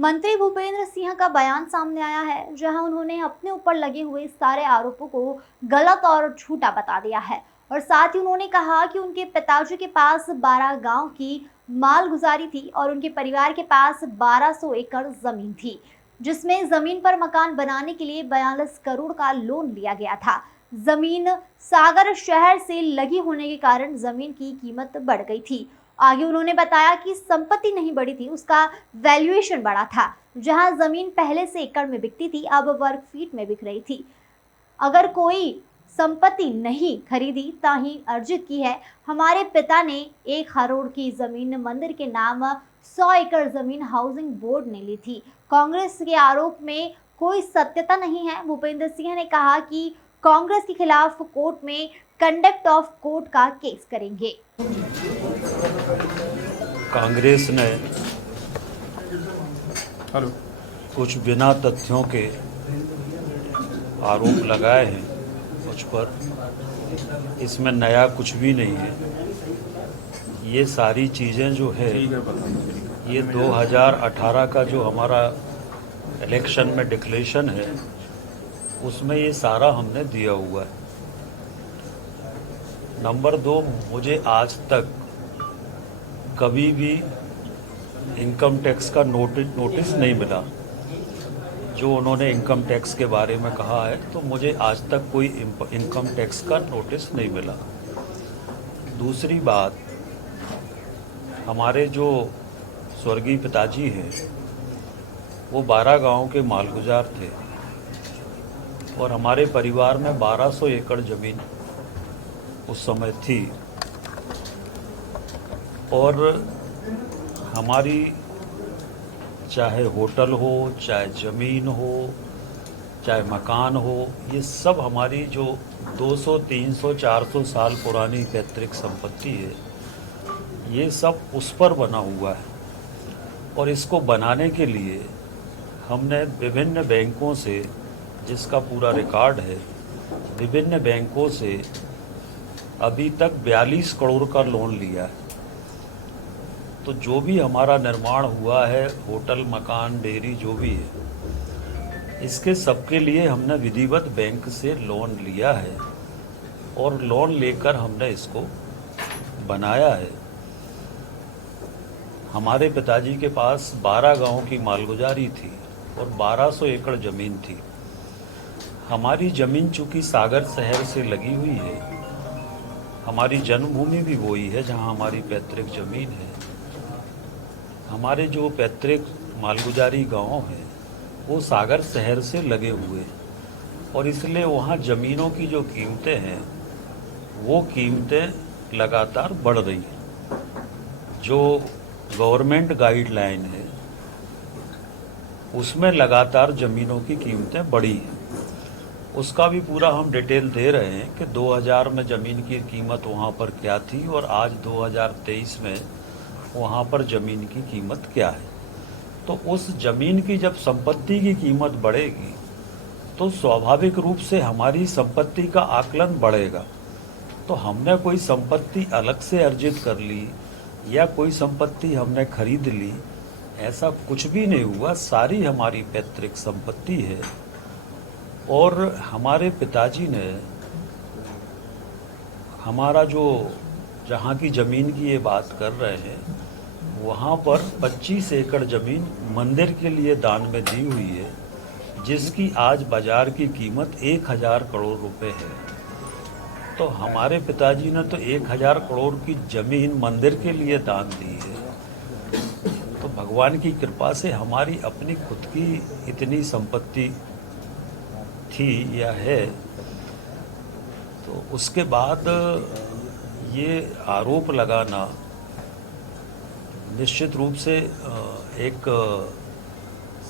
मंत्री भूपेंद्र सिंह का बयान सामने आया है, जहां उन्होंने अपने ऊपर लगे हुए सारे आरोपों को गलत और झूठा बता दिया है। और साथ ही उन्होंने कहा कि उनके पिताजी के पास 12 गांव की मालगुजारी थी और उनके परिवार के पास 1200 एकड़ जमीन थी, जिसमें जमीन पर मकान बनाने के लिए 42 करोड़ का लोन लिया गया था। जमीन सागर शहर से लगी होने के कारण जमीन की कीमत बढ़ गई थी। आगे उन्होंने बताया कि संपत्ति नहीं बढ़ी थी, उसका वैल्यूएशन बढ़ा था। जहां जमीन पहले से एकड़ में बिकती थी, अब वर्ग फीट में बिक रही थी। अगर कोई संपत्ति नहीं खरीदी ताही अर्जित की है। हमारे पिता ने 1 करोड़ की जमीन मंदिर के नाम 100 एकड़ जमीन हाउसिंग बोर्ड ने ली थी। कांग्रेस के आरोप में कोई सत्यता नहीं है। भूपेंद्र सिंह ने कहा कि कांग्रेस के खिलाफ कोर्ट में कंडक्ट ऑफ कोर्ट का केस करेंगे। कांग्रेस ने कुछ बिना तथ्यों के आरोप लगाए हैं मुझ पर। इसमें नया कुछ भी नहीं है। ये सारी चीज़ें जो है, ये 2018 का जो हमारा इलेक्शन में डिक्लेरेशन है, उसमें ये सारा हमने दिया हुआ है। नंबर 2, मुझे आज तक कभी भी इनकम टैक्स का नोटिस नहीं मिला। जो उन्होंने इनकम टैक्स के बारे में कहा है, तो मुझे आज तक कोई इनकम टैक्स का नोटिस नहीं मिला। दूसरी बात, हमारे जो स्वर्गीय पिताजी हैं, वो 12 गांव के मालगुजार थे और हमारे परिवार में 1200 एकड़ ज़मीन उस समय थी। और हमारी चाहे होटल हो, चाहे ज़मीन हो, चाहे मकान हो, ये सब हमारी जो 200, 300, 400 साल पुरानी पैतृक संपत्ति है, ये सब उस पर बना हुआ है। और इसको बनाने के लिए हमने विभिन्न बैंकों से, जिसका पूरा रिकॉर्ड है, विभिन्न बैंकों से अभी तक 42 करोड़ का लोन लिया है। तो जो भी हमारा निर्माण हुआ है, होटल, मकान, डेयरी, जो भी है, इसके सबके लिए हमने विधिवत बैंक से लोन लिया है और लोन लेकर हमने इसको बनाया है। हमारे पिताजी के पास 12 गांव की मालगुजारी थी और 1200 एकड़ ज़मीन थी। हमारी ज़मीन चूँकि सागर शहर से लगी हुई है, हमारी जन्मभूमि भी वही है जहाँ हमारी पैतृक ज़मीन है। हमारे जो पैतृक मालगुजारी गांव हैं, वो सागर शहर से लगे हुए हैं और इसलिए वहाँ ज़मीनों की जो कीमतें हैं, वो कीमतें लगातार बढ़ रही हैं। जो गवर्नमेंट गाइडलाइन है, उसमें लगातार ज़मीनों की कीमतें बढ़ी हैं। उसका भी पूरा हम डिटेल दे रहे हैं कि 2000 में ज़मीन की कीमत वहाँ पर क्या थी और आज 2023 में वहाँ पर ज़मीन की कीमत क्या है। तो उस ज़मीन की जब संपत्ति की कीमत बढ़ेगी, तो स्वाभाविक रूप से हमारी संपत्ति का आकलन बढ़ेगा। तो हमने कोई संपत्ति अलग से अर्जित कर ली या कोई संपत्ति हमने खरीद ली, ऐसा कुछ भी नहीं हुआ। सारी हमारी पैतृक संपत्ति है। और हमारे पिताजी ने हमारा जो, जहाँ की ज़मीन की ये बात कर रहे हैं, वहाँ पर 25 एकड़ ज़मीन मंदिर के लिए दान में दी हुई है, जिसकी आज बाज़ार की कीमत 1000 करोड़ रुपए है। तो हमारे पिताजी ने तो 1000 करोड़ की ज़मीन मंदिर के लिए दान दी है। तो भगवान की कृपा से हमारी अपनी खुद की इतनी संपत्ति थी या है। तो उसके बाद ये आरोप लगाना निश्चित रूप से एक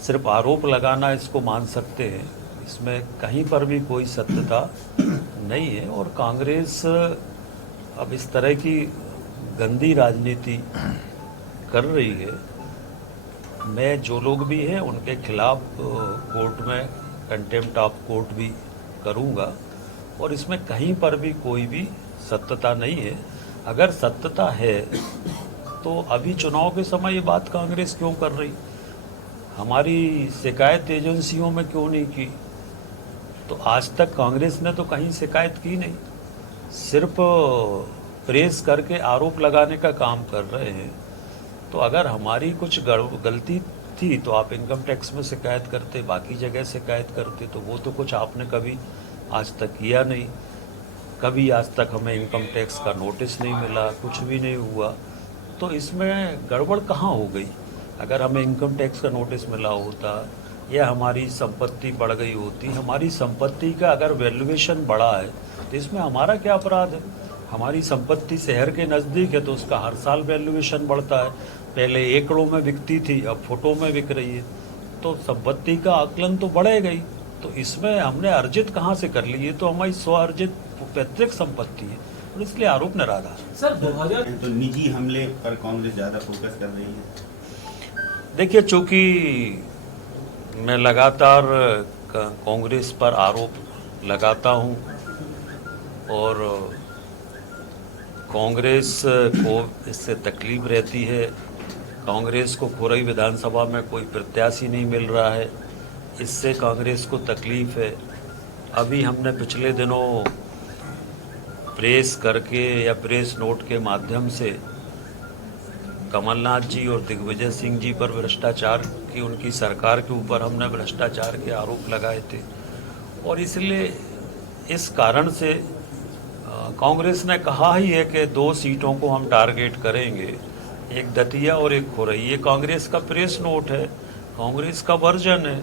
सिर्फ आरोप लगाना इसको मान सकते हैं। इसमें कहीं पर भी कोई सत्यता नहीं है। और कांग्रेस अब इस तरह की गंदी राजनीति कर रही है। मैं जो लोग भी हैं उनके खिलाफ कोर्ट में कंटेम्प्ट ऑफ कोर्ट भी करूंगा और इसमें कहीं पर भी कोई भी सत्यता नहीं है। अगर सत्यता है तो अभी चुनाव के समय ये बात कांग्रेस क्यों कर रही? हमारी शिकायत एजेंसियों में क्यों नहीं की? तो आज तक कांग्रेस ने तो कहीं शिकायत की नहीं, सिर्फ प्रेस करके आरोप लगाने का काम कर रहे हैं। तो अगर हमारी कुछ गलती थी तो आप इनकम टैक्स में शिकायत करते, बाकी जगह शिकायत करते, तो वो तो कुछ आपने कभी आज तक किया नहीं। कभी आज तक हमें इनकम टैक्स का नोटिस नहीं मिला, कुछ भी नहीं हुआ। तो इसमें गड़बड़ कहाँ हो गई? अगर हमें इनकम टैक्स का नोटिस मिला होता या हमारी संपत्ति बढ़ गई होती, हमारी संपत्ति का अगर वैल्यूएशन बढ़ा है तो इसमें हमारा क्या अपराध है? हमारी संपत्ति शहर के नज़दीक है तो उसका हर साल वैल्यूएशन बढ़ता है। पहले एकड़ों में बिकती थी, अब फुटों में बिक रही है, तो संपत्ति का आकलन तो बढ़ेगा ही। तो इसमें हमने अर्जित कहाँ से कर ली? है तो हमारी स्वअर्जित पैतृक संपत्ति है और इसलिए आरोप निराधार है। सर 2000 तो निजी हमले पर कांग्रेस ज़्यादा फोकस कर रही है। देखिए, चूँकि मैं लगातार कांग्रेस पर आरोप लगाता हूँ और कांग्रेस को इससे तकलीफ रहती है, कांग्रेस को खुरई विधानसभा में कोई प्रत्याशी नहीं मिल रहा है, इससे कांग्रेस को तकलीफ है। अभी हमने पिछले दिनों प्रेस करके या प्रेस नोट के माध्यम से कमलनाथ जी और दिग्विजय सिंह जी पर भ्रष्टाचार की, उनकी सरकार के ऊपर हमने भ्रष्टाचार के आरोप लगाए थे और इसलिए इस कारण से कांग्रेस ने कहा ही है कि 2 सीटों को हम टारगेट करेंगे, एक दतिया और एक खुरई। ये कांग्रेस का प्रेस नोट है, कांग्रेस का वर्जन है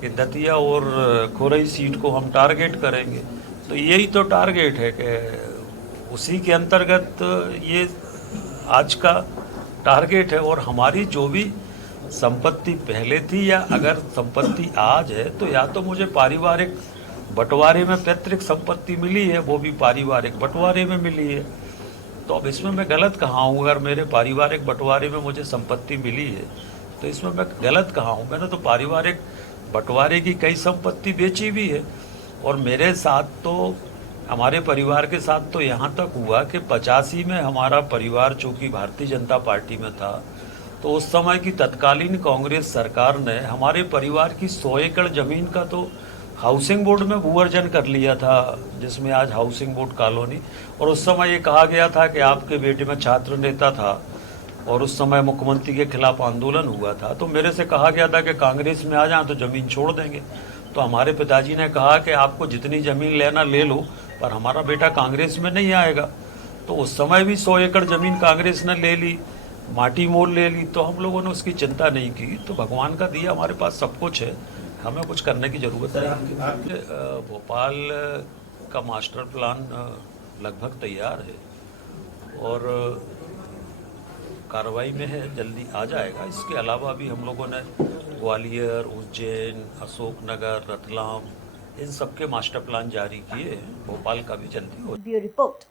कि दतिया और खुरई सीट को हम टारगेट करेंगे। तो यही तो टारगेट है कि उसी के अंतर्गत ये आज का टारगेट है। और हमारी जो भी संपत्ति पहले थी या अगर संपत्ति आज है तो या तो मुझे पारिवारिक बंटवारे में पैतृक संपत्ति मिली है, वो भी पारिवारिक बंटवारे में मिली है। तो अब इसमें मैं गलत कहाँ हूँ? अगर मेरे पारिवारिक बंटवारे में मुझे संपत्ति मिली है तो इसमें मैं गलत कहाँ हूँ? मैंने तो पारिवारिक बंटवारे की कई संपत्ति बेची भी है। और मेरे साथ तो, हमारे परिवार के साथ तो यहाँ तक हुआ कि 85 में हमारा परिवार चूँकि भारतीय जनता पार्टी में था तो उस समय की तत्कालीन कांग्रेस सरकार ने हमारे परिवार की 100 एकड़ ज़मीन का तो हाउसिंग बोर्ड में भू अर्जन कर लिया था, जिसमें आज हाउसिंग बोर्ड कॉलोनी। और उस समय ये कहा गया था कि आपके बेटे में छात्र नेता था और उस समय मुख्यमंत्री के खिलाफ आंदोलन हुआ था, तो मेरे से कहा गया था कि कांग्रेस में आ जाएं तो ज़मीन छोड़ देंगे। तो हमारे पिताजी ने कहा कि आपको जितनी ज़मीन लेना ले लो, पर हमारा बेटा कांग्रेस में नहीं आएगा। तो उस समय भी 100 एकड़ ज़मीन कांग्रेस ने ले ली, माटी मोल ले ली, तो हम लोगों ने उसकी चिंता नहीं की। तो भगवान का दिया, हमारे पास सब कुछ है, हमें कुछ करने की ज़रूरत है। भोपाल का मास्टर प्लान लगभग तैयार है और कार्रवाई में है, जल्दी आ जाएगा। इसके अलावा भी हम लोगों ने ग्वालियर, उज्जैन, अशोकनगर, रतलाम, इन सब के मास्टर प्लान जारी किए हैं। भोपाल का भी जल्दी हो। Bureau report.